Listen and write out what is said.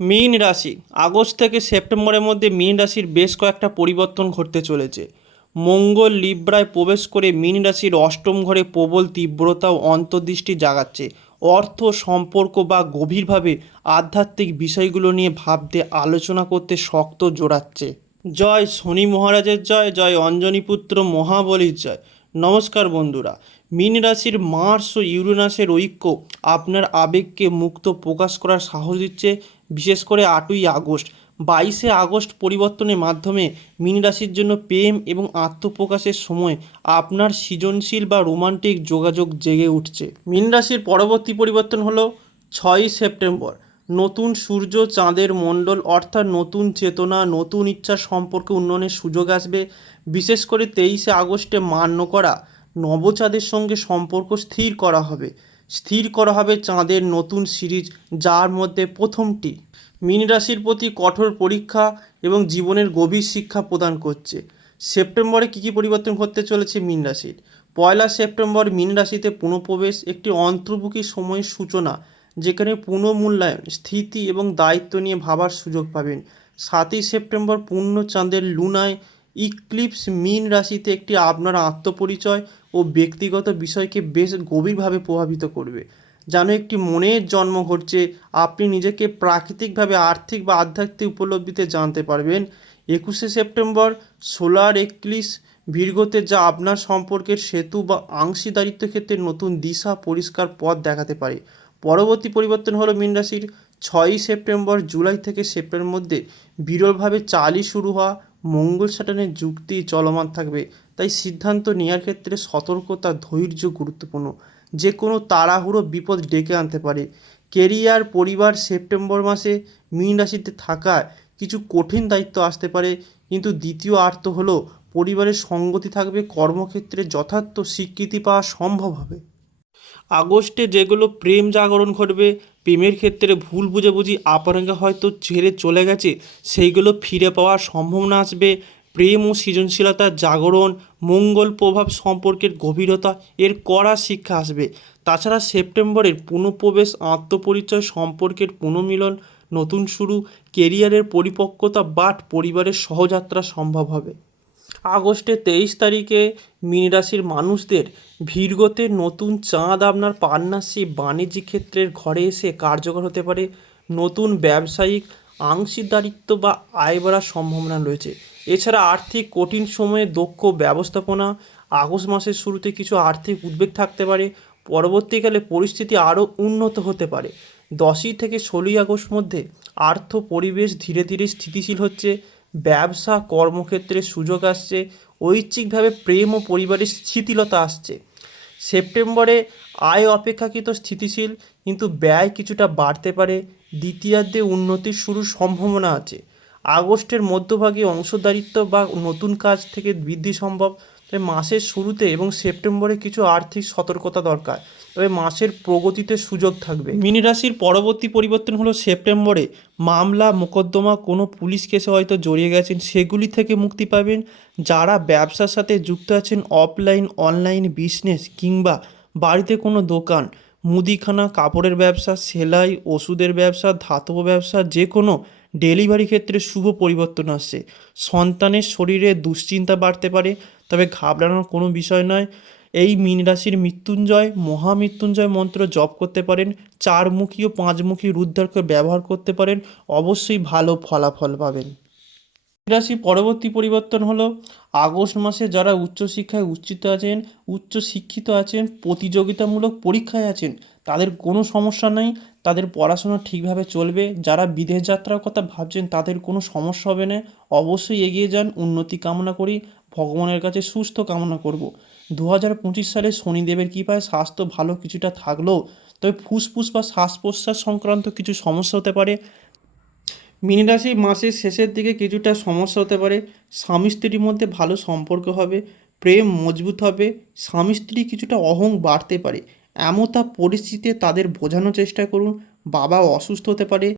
মীন রাশি আগস্ট থেকে সেপ্টেম্বরের মধ্যে মীন রাশির বেশ কয়েকটা পরিবর্তন ঘটতে চলেছে। মঙ্গল লিব্রায় প্রবেশ করে মীন রাশির অষ্টম ঘরে প্রবল তীব্রতা ও অন্তর্দৃষ্টি জাগাচ্ছে। অর্থ সম্পর্ক বা গভীরভাবে আধ্যাত্মিক বিষয়গুলো নিয়ে ভাবতে আলোচনা করতে শক্ত জোড়াচ্ছে। জয় শনি মহারাজের জয়, জয় অঞ্জনীপুত্র মহাবলীর জয়। নমস্কার বন্ধুরা, মীন রাশির মার্স ও ইউরেনাসের ঐক্য আপনার আবেগকে মুক্ত প্রকাশ করার সাহস দিচ্ছে। বিশেষ করে 8ই আগস্ট 22শে আগস্ট পরিবর্তনের মাধ্যমে মীন রাশির জন্য প্রেম এবং আত্মপ্রকাশের সময় আপনার সৃজনশীল বা রোমান্টিক যোগাযোগ জেগে উঠছে। মীন রাশির পরবর্তী পরিবর্তন হলো 6ই সেপ্টেম্বর। নতুন সূর্য চাঁদের মণ্ডল অর্থাৎ নতুন চেতনা, নতুন ইচ্ছা সম্পর্কে উন্নয়নের সুযোগ আসবে। বিশেষ করে 23শে আগস্টে মান্য করা নবচাঁদের সঙ্গে সম্পর্ক স্থির করা হবে চাঁদের নতুন সিরিজ, যার মধ্যে প্রথমটি মীন রাশির প্রতি কঠোর পরীক্ষা এবং জীবনের গভীর শিক্ষা প্রদান করছে। সেপ্টেম্বরে কী পরিবর্তন ঘটতে চলেছে মীন রাশির? 1লা সেপ্টেম্বর মীন রাশিতে পুনঃপ্রবেশ একটি অন্তর্মুখী সময়ের সূচনা, যেখানে পুনঃমূল্যায়ন, স্থিতি এবং দায়িত্ব নিয়ে ভাবার সুযোগ পাবেন। 7ই সেপ্টেম্বর পূর্ণ চাঁদের লুনায় ইক্লিপস মীন রাশিতে একটি আপনার আত্মপরিচয় ও ব্যক্তিগত বিষয়কে বেশ গভীরভাবে প্রভাবিত করবে। যেন একটি মনের জন্ম ঘটছে, আপনি নিজেকে প্রাকৃতিকভাবে আর্থিক বা আধ্যাত্মিক উপলব্ধিতে জানতে পারবেন। 21শে সেপ্টেম্বর সোলার এক্লিপস ভির্গোতে, যা আপনার সম্পর্কের সেতু বা অংশীদারিত্ব ক্ষেত্রে নতুন দিশা, পরিষ্কার পথ দেখাতে পারে। পরবর্তী পরিবর্তন হলো মীন রাশির 6ই সেপ্টেম্বর। জুলাই থেকে সেপ্টেম্বরের মধ্যে বিরলভাবে চালই শুরু হওয়া মঙ্গল স্যাটার্নের যুক্তি চলমান থাকবে, তাই সিদ্ধান্ত নেওয়ার ক্ষেত্রে সতর্কতা, ধৈর্য গুরুত্বপূর্ণ। যে কোনো তাড়াহুড়ো বিপদ ডেকে আনতে পারে। কেরিয়ার, পরিবার সেপ্টেম্বর মাসে মীন রাশিতে থাকায় কিছু কঠিন দায়িত্ব আসতে পারে, কিন্তু দ্বিতীয় আর্থ হলো পরিবারের সঙ্গতি থাকবে, কর্মক্ষেত্রে যথার্থ স্বীকৃতি পাওয়া সম্ভব হবে। আগস্টে যেগুলো প্রেম জাগরণ ঘটবে, প্রেমের ক্ষেত্রে ভুল বুঝাবুঝি আপনাকে হয়তো ছেড়ে চলে গেছে, সেইগুলো ফিরে পাওয়ার সম্ভাবনা আসবে। প্রেম ও সৃজনশীলতার জাগরণ, মঙ্গল প্রভাব সম্পর্কের গভীরতা এর কড়া শিক্ষা আসবে। তাছাড়া সেপ্টেম্বরের পুনঃপ্রবেশ, আত্মপরিচয়, সম্পর্কের পুনর্মিলন, নতুন শুরু, কেরিয়ারের পরিপক্কতা বাট পরিবারের সহযাত্রা সম্ভব হবে। আগস্টের 23 তারিখে মীন রাশির মানুষদের ভির্গোতে নতুন চাঁদ আপনার পার্টনারশিপ, বাণিজ্যিক ক্ষেত্রের ঘরে এসে কার্যকর হতে পারে। নতুন ব্যবসায়িক অংশীদারিত্ব বা আয় বাড়ার সম্ভাবনা রয়েছে। এছাড়া আর্থিক কঠিন সময়ে দক্ষ ব্যবস্থাপনা, আগস্ট মাসের শুরুতে কিছু আর্থিক উদ্বেগ থাকতে পারে, পরবর্তীকালে পরিস্থিতি আরও উন্নত হতে পারে। 10ই থেকে 16ই আগস্ট মধ্যে আর্থ পরিবেশ ধীরে ধীরে স্থিতিশীল হচ্ছে, ব্যবসা কর্মক্ষেত্রে সুযোগ আসছে, ঐচ্ছিকভাবে প্রেম ও পরিবারের স্থিতিশীলতা আসছে। সেপ্টেম্বরে আয় অপেক্ষাকৃত স্থিতিশীল, কিন্তু ব্যয় কিছুটা বাড়তে পারে। দ্বিতীয়ার্ধে উন্নতির শুরুর সম্ভাবনা আছে। আগস্টের মধ্যভাগে অংশীদারিত্ব বা নতুন কাজ থেকে বৃদ্ধি সম্ভব। তবে মাসের শুরুতে এবং সেপ্টেম্বরে কিছু আর্থিক সতর্কতা দরকার, তবে মাসের প্রগতিতে সুযোগ থাকবে। মীন রাশির পরবর্তী পরিবর্তন হলো সেপ্টেম্বরে মামলা মোকদ্দমা, কোনো পুলিশ কেসে হয়তো জড়িয়ে গেছেন, সেগুলি থেকে মুক্তি পাবেন। যারা ব্যবসার সাথে যুক্ত আছেন, অফলাইন অনলাইন বিজনেস কিংবা বাড়িতে কোনো দোকান, মুদিখানা, কাপড়ের ব্যবসা, সেলাই, ওষুধের ব্যবসা, ধাতব ব্যবসা, যে কোনো ডেলিভারি ক্ষেত্রে শুভ পরিবর্তন আসছে। সন্তানের শরীরে দুশ্চিন্তা বাড়তে পারে, তবে ঘাবড়ানোর কোনো বিষয় নয়। এই মীন রাশির মৃত্যুঞ্জয়, মহামৃত্যুঞ্জয় মন্ত্র জপ করতে পারেন। 4মুখী ও 5মুখী রুদ্রাক্ষ ব্যবহার করতে পারেন, অবশ্যই ভালো ফলাফল পাবেন। মীন রাশির পরবর্তী পরিবর্তন হলো আগস্ট মাসে যারা উচ্চশিক্ষায় উচ্চশিক্ষিত আছেন, প্রতিযোগিতামূলক পরীক্ষায় আছেন, তাদের কোনো সমস্যা নেই, তাদের পড়াশোনা ঠিকভাবে চলবে। যারা বিদেশ যাত্রার কথা ভাবছেন, তাদের কোনো সমস্যা হবে না, অবশ্যই এগিয়ে যান। উন্নতি কামনা করি, ভগবানের কাছে সুস্থ কামনা করব। 2025 সালে শনিদেবের কৃপায় স্বাস্থ্য ভালো কিছুটা থাকলেও, তবে ফুসফুস বা শ্বাস প্রশ্বাস সংক্রান্ত কিছু সমস্যা হতে পারে। মীন রাশি মাসের শেষের দিকে কিছুটা সমস্যা হতে পারে। স্বামী স্ত্রীর মধ্যে ভালো সম্পর্ক হবে, প্রেম মজবুত হবে, স্বামী স্ত্রী কিছুটা অহং বাড়তে পারে। এমতা পরিস্থিতিতে তাদের বোঝানোর চেষ্টা করুন। বাবা অসুস্থ হতে পারে,